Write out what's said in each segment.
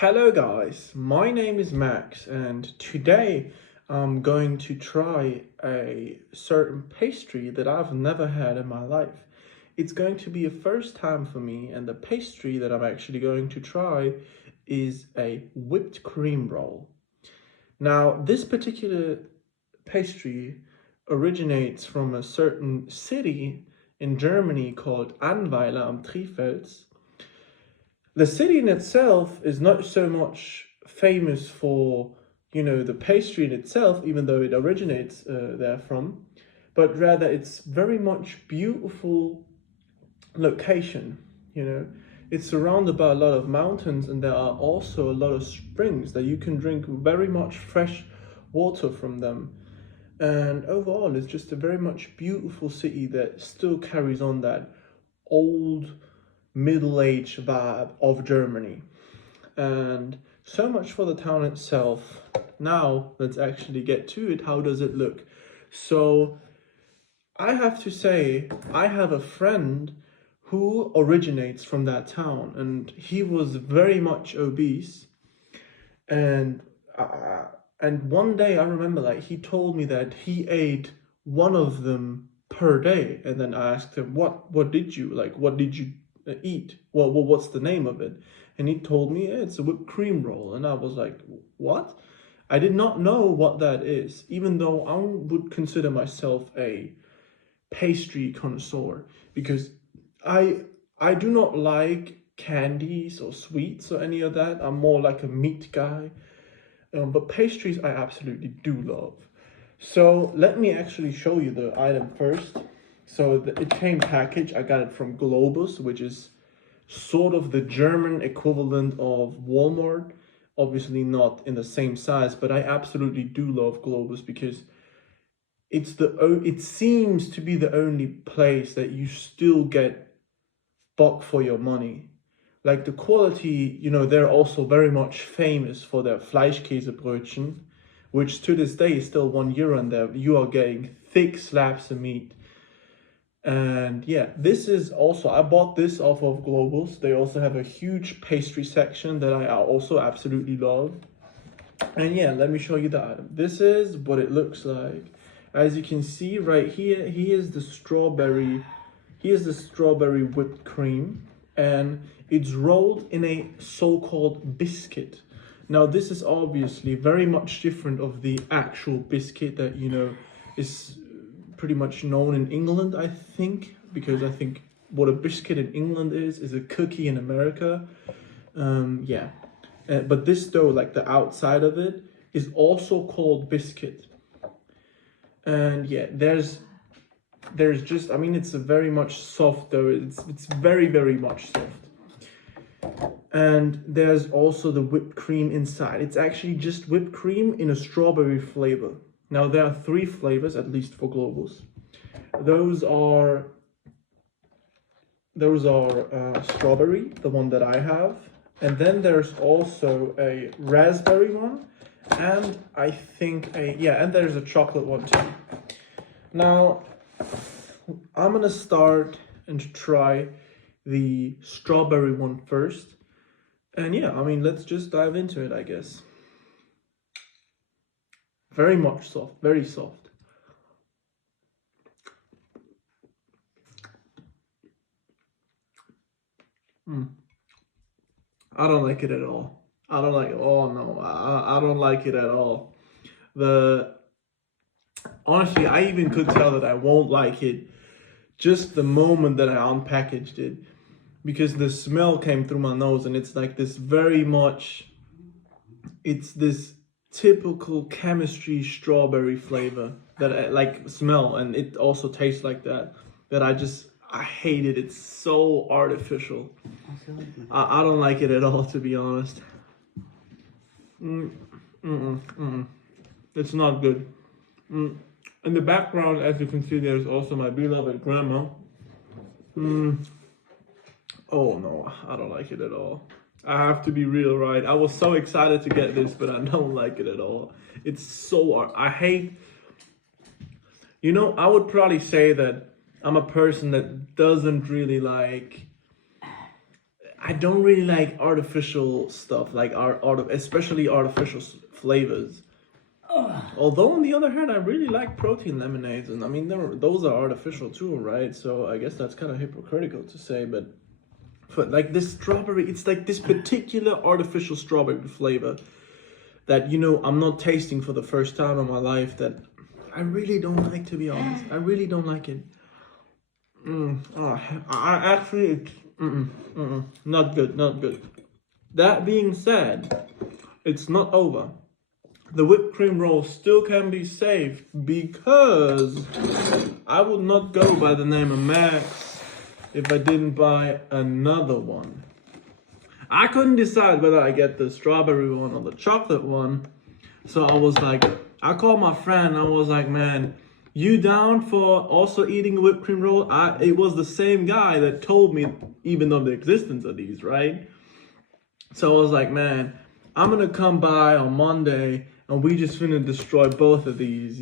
Hello guys, my name is Max and today I'm going to try a certain pastry that I've never had in my life. It's going to be a first time for me, and the pastry that I'm actually going to try is a whipped cream roll. Now, this particular pastry originates from a certain city in Germany called Annweiler am Trifels. The city in itself is not so much famous for, the pastry in itself, even though it originates there from, but rather it's very much beautiful location. You know, it's surrounded by a lot of mountains, and there are also a lot of springs that you can drink very much fresh water from them. And overall, it's just a very much beautiful city that still carries on that old middle-aged vibe of Germany. And so much for the town itself. Now let's actually get to it. How does it look? So I have to say, I have a friend who originates from that town, and he was very much obese. And and one day I remember, like, he told me that he ate one of them per day, and then I asked him, what did you like? What did you eat? Well, what's the name of it? And he told me, "Yeah, it's a whipped cream roll," and I was like, what? I did not know what that is, even though I would consider myself a pastry connoisseur, because I I do not like candies or sweets or any of that. I'm more like a meat guy. But pastries I absolutely do love. So let me actually show you the item first. So it came packaged. I got it from Globus, which is sort of the German equivalent of Walmart. Obviously not in the same size, but I absolutely do love Globus because it seems to be the only place that you still get buck for your money. Like the quality, they're also very much famous for their Fleischkäsebrötchen, which to this day is still €1, and there you are getting thick slabs of meat. And yeah, this is also, I bought this off of Globus. They also have a huge pastry section that I also absolutely love. And yeah, let me show you the item. This is what it looks like. As you can see right here, here's the strawberry whipped cream, and it's rolled in a so-called biscuit. Now, this is obviously very much different of the actual biscuit that, is pretty much known in England, I think, because I think what a biscuit in England is a cookie in America. Yeah. But this dough, like the outside of it, is also called biscuit. And yeah, there's just, I mean, it's a very much soft dough. It's very, very much soft. And there's also the whipped cream inside. It's actually just whipped cream in a strawberry flavor. Now, there are 3 flavors, at least for Globus. Those are strawberry, the one that I have, and then there's also a raspberry one, and I think and there's a chocolate one too. Now, I'm gonna start and try the strawberry one first. And yeah, I mean, let's just dive into it, I guess. Very much soft, very soft. I don't like it at all. I don't like it. Oh no, I don't like it at all. Honestly, I even could tell that I won't like it just the moment that I unpackaged it, because the smell came through my nose, and it's like it's this typical chemistry strawberry flavor that I like smell, and it also tastes like that, I hate it. It's so artificial. I don't like it at all, to be honest. It's not good. In the background, as you can see, there's also my beloved grandma. Oh no, I don't like it at all. I have to be real, right? I was so excited to get this, but I don't like it at all. It's so, I hate, I would probably say that I'm a person that doesn't really like I don't really like artificial stuff, like especially artificial flavors. Although on the other hand, I really like protein lemonades, and I mean those are artificial too, right? So I guess that's kind of hypocritical to say, but for like this strawberry, it's like this particular artificial strawberry flavor that I'm not tasting for the first time in my life that I really don't like, to be honest. I really don't like it. I actually, not good, not good. That being said, it's not over. The whipped cream roll still can be saved because I would not go by the name of Max if I didn't buy another one. I couldn't decide whether I get the strawberry one or the chocolate one. So I was like, I called my friend and I was like, man, you down for also eating a whipped cream roll? It was the same guy that told me even of the existence of these, right? So I was like, man, I'm gonna come by on Monday and we just finna destroy both of these,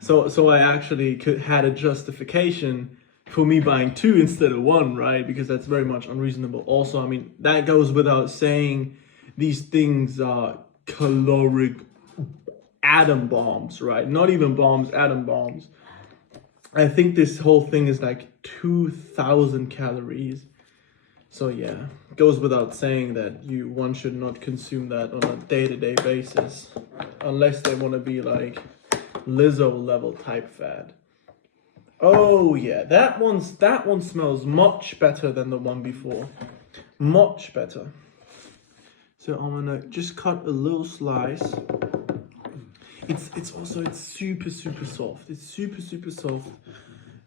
So I actually had a justification for me buying two instead of one, right? Because that's very much unreasonable. Also, I mean, that goes without saying, these things are caloric atom bombs, right? Not even bombs, atom bombs. I think this whole thing is like 2,000 calories. So yeah, goes without saying that one should not consume that on a day-to-day basis, unless they want to be like Lizzo level type fat. Oh yeah, that one smells much better than the one before. Much better. So I'm gonna just cut a little slice. It's super soft. It's super soft.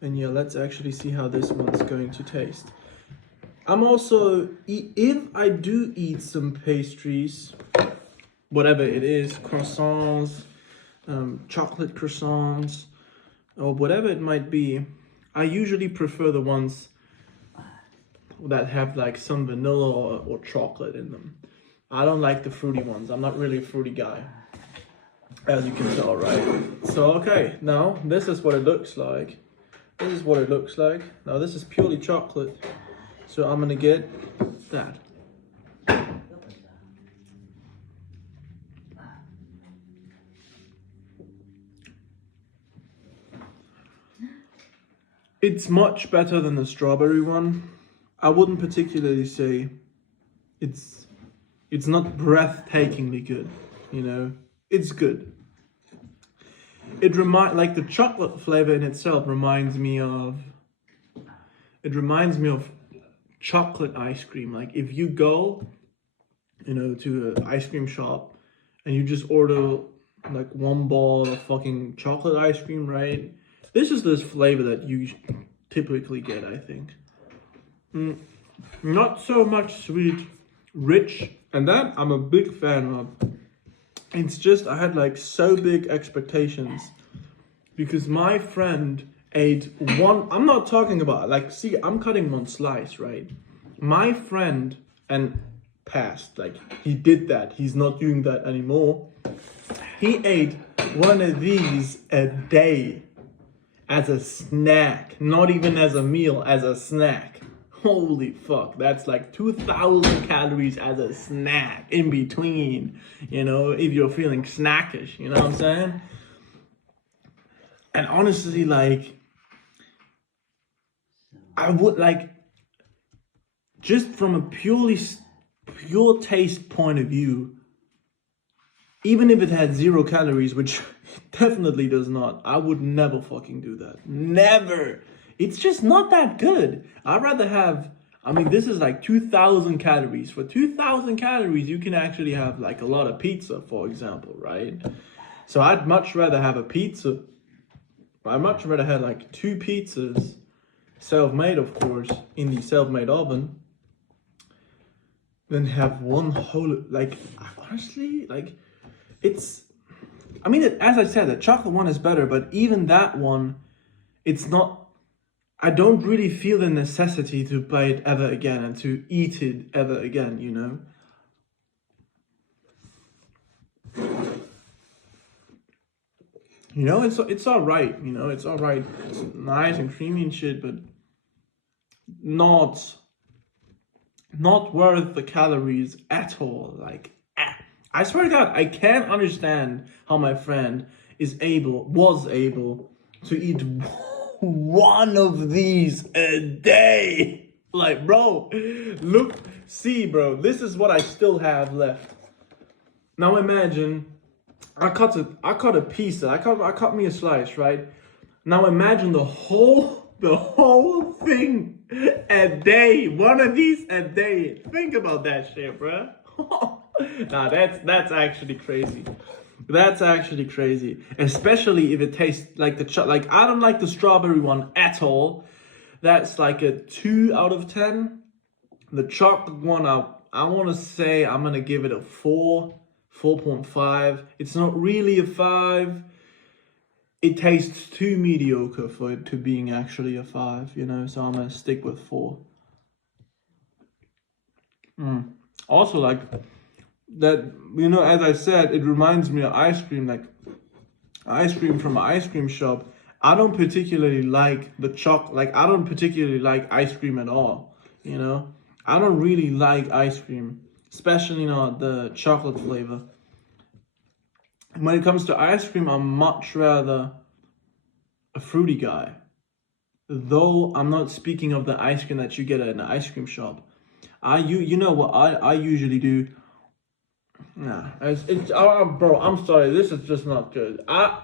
And yeah, let's actually see how this one's going to taste. I'm also, if I do eat some pastries, whatever it is, croissants, chocolate croissants, or whatever it might be, I usually prefer the ones that have like some vanilla or chocolate in them. I don't like the fruity ones. I'm not really a fruity guy, as you can tell, right? So, okay, now this is what it looks like. This is what it looks like. Now this is purely chocolate. So I'm gonna get that. It's much better than the strawberry one. I wouldn't particularly say it's not breathtakingly good, It's good. Like the chocolate flavor in itself reminds me of chocolate ice cream. Like if you go, to an ice cream shop and you just order like one ball of fucking chocolate ice cream, right? This is this flavor that you typically get, I think. Not so much sweet, rich, and that I'm a big fan of. It's just I had like so big expectations because my friend ate one. I'm not talking about like, see, I'm cutting one slice, right? My friend and passed, like he did that. He's not doing that anymore. He ate one of these a day as a snack, not even as a meal, as a snack. Holy fuck, that's like 2,000 calories as a snack in between, if you're feeling snackish, you know what I'm saying? And honestly, like, I would like, just from a pure taste point of view, even if it had 0 calories, which definitely does not, I would never fucking do that. Never. It's just not that good. I'd rather have, this is like 2,000 calories. For 2,000 calories, you can actually have like a lot of pizza, for example, right? So I'd much rather have a pizza. I'd much rather have like 2 pizzas, self-made, of course, in the self-made oven, than have one whole, like, honestly, like, it's, as I said, the chocolate one is better, but even that one, it's not, I don't really feel the necessity to buy it ever again and to eat it ever again, It's all right, it's all right. It's nice and creamy and shit, but not not worth the calories at all. Like, I swear to God, I can't understand how my friend was able to eat one of these a day. Like, bro, look, see, bro, this is what I still have left. Now imagine, I cut a piece, I cut me a slice, right? Now imagine the whole thing a day, one of these a day. Think about that shit, bro. Nah, that's actually crazy. That's actually crazy, especially if it tastes like like I don't like the strawberry one at all. That's like a 2 out of 10. The chocolate one, I want to say I'm gonna give it a 4, 4.5. It's not really a 5. It tastes too mediocre for it to being actually a 5, you know. So I'm gonna stick with 4. Also, like that, you know, as I said, it reminds me of ice cream, like ice cream from an ice cream shop. I don't particularly like the chocolate, like I don't particularly like ice cream at all, you know. I don't really like ice cream, especially not the chocolate flavor. When it comes to ice cream, I'm much rather a fruity guy. Though I'm not speaking of the ice cream that you get at an ice cream shop. You know what I usually do. Nah, bro. I'm sorry. This is just not good. I'm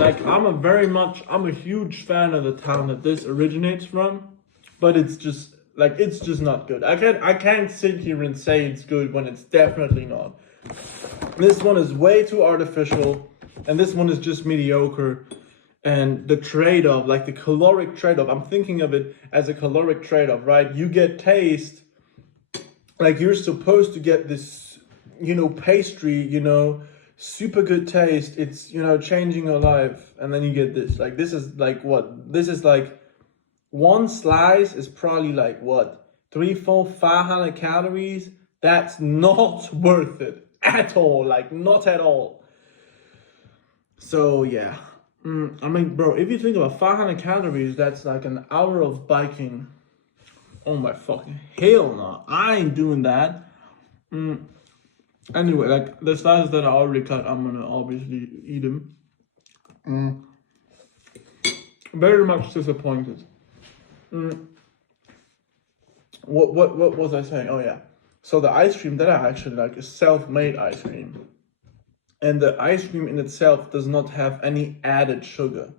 a huge fan of the town that this originates from, but it's just not good. I can't sit here and say it's good when it's definitely not. This one is way too artificial, and this one is just mediocre. And the trade-off, like the caloric trade-off, I'm thinking of it as a caloric trade-off, right? You get taste, like you're supposed to get this, you know, pastry, you know, super good taste. It's, you know, changing your life. And then you get this. Like, this is like what? This is like one slice is probably like what? 3, 4, 500 calories. That's not worth it at all. Like, not at all. So, yeah. I mean, bro, if you think about 500 calories, that's like an hour of biking. Oh my fucking hell no. I ain't doing that. Anyway, like the slices that I already cut, I'm gonna obviously eat them. Very much disappointed. What was I saying? Oh yeah. So the ice cream that I actually like is self-made ice cream. And the ice cream in itself does not have any added sugar.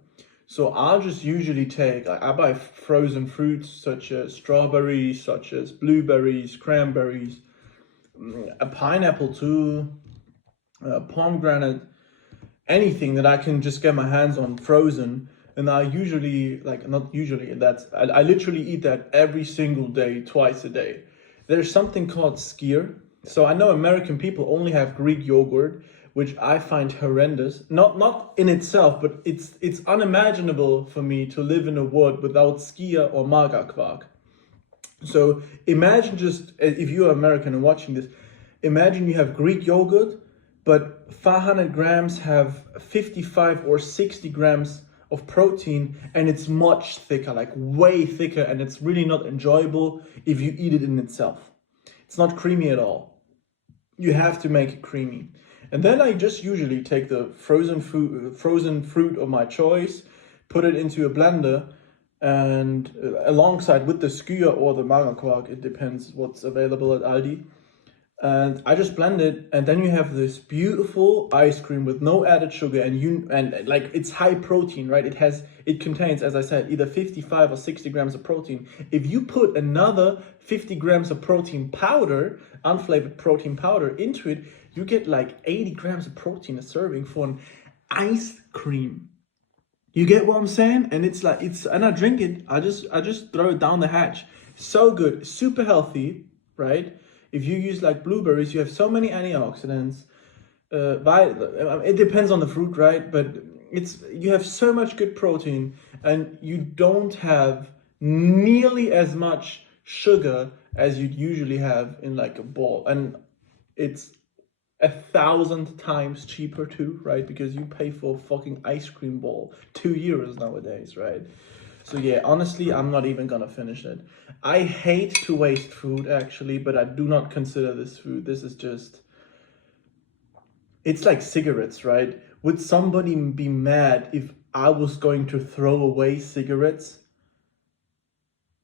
So I'll just usually take, I buy frozen fruits such as strawberries, such as blueberries, cranberries, a pineapple too, pomegranate, anything that I can just get my hands on frozen. And I usually, like, not usually, I literally eat that every single day, twice a day. There's something called skyr. So I know American people only have Greek yogurt, which I find horrendous. Not in itself, but it's unimaginable for me to live in a world without skyr or magerquark. So imagine just, if you're American and watching this, imagine you have Greek yogurt, but 500 grams have 55 or 60 grams of protein, and it's much thicker, like way thicker, and it's really not enjoyable if you eat it in itself. It's not creamy at all. You have to make it creamy. And then I just usually take the frozen fruit of my choice, put it into a blender, and alongside with the skyr or the magerquark, it depends what's available at Aldi. And I just blend it, and then you have this beautiful ice cream with no added sugar, and like it's high protein, right? It contains, as I said, either 55 or 60 grams of protein. If you put another 50 grams of protein powder, unflavored protein powder into it, you get like 80 grams of protein a serving for an ice cream. You get what I'm saying? And and I drink it. I just throw it down the hatch. So good, super healthy, right? If you use like blueberries, you have so many antioxidants. It depends on the fruit, right? But you have so much good protein, and you don't have nearly as much sugar as you'd usually have in like a ball. And it's 1,000 times cheaper too, right? Because you pay for a fucking ice cream ball €2 nowadays, right? So yeah, honestly, I'm not even gonna finish it. I hate to waste food actually, but I do not consider this food. This is just, it's like cigarettes, right? Would somebody be mad if I was going to throw away cigarettes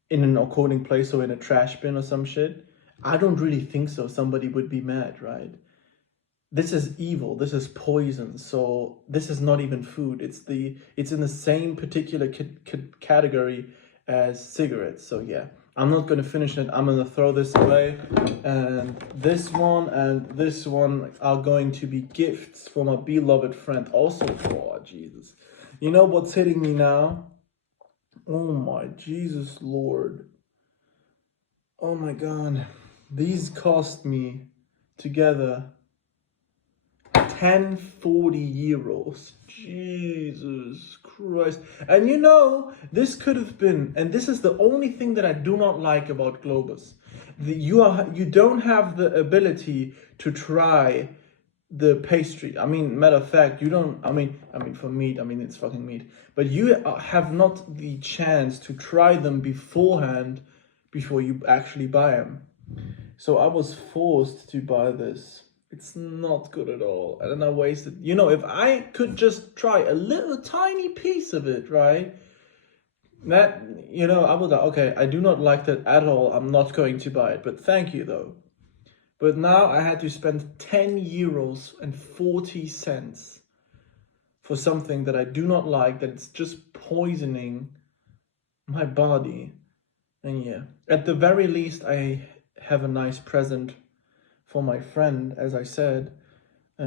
in an according place or in a trash bin or some shit? I don't really think so. Somebody would be mad, right? This is evil. This is poison. So this is not even food. It's in the same particular category as cigarettes. So yeah, I'm not gonna finish it. I'm gonna throw this away, and this one are going to be gifts for my beloved friend. Also, oh Jesus, you know what's hitting me now? Oh my Jesus Lord. Oh my God, these cost me together 1040 euros. Jesus Christ. And you know, this could have been, and this is the only thing that I do not like about Globus. You don't have the ability to try the pastry. I mean, matter of fact, you don't, I mean for meat, I mean it's fucking meat. But you have not the chance to try them beforehand before you actually buy them. So I was forced to buy this. It's not good at all. And then I wasted, you know, if I could just try a little tiny piece of it, right? That, you know, I would like, okay, I do not like that at all. I'm not going to buy it, but thank you though. But now I had to spend 10 euros and 40 cents for something that I do not like, that it's just poisoning my body. And yeah, at the very least, I have a nice present for my friend, as I said,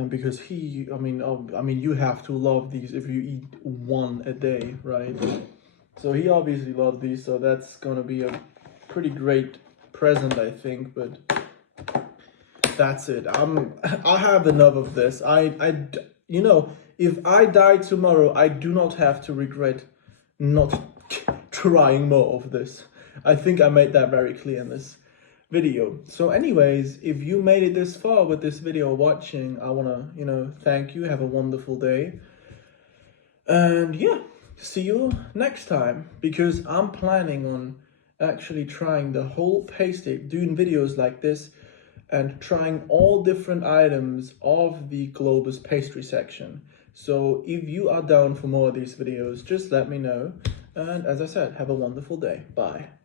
because he, I mean, you have to love these if you eat one a day, right? So he obviously loved these, so that's gonna be a pretty great present, I think. But that's it. I have enough of this. You know, if I die tomorrow, I do not have to regret not trying more of this. I think I made that very clear in this video. So anyways, if you made it this far with this video watching, I want to, you know, thank you. Have a wonderful day. And yeah, see you next time, because I'm planning on actually trying the whole pastry, doing videos like this and trying all different items of the Globus pastry section. So if you are down for more of these videos, just let me know. And as I said, have a wonderful day. Bye.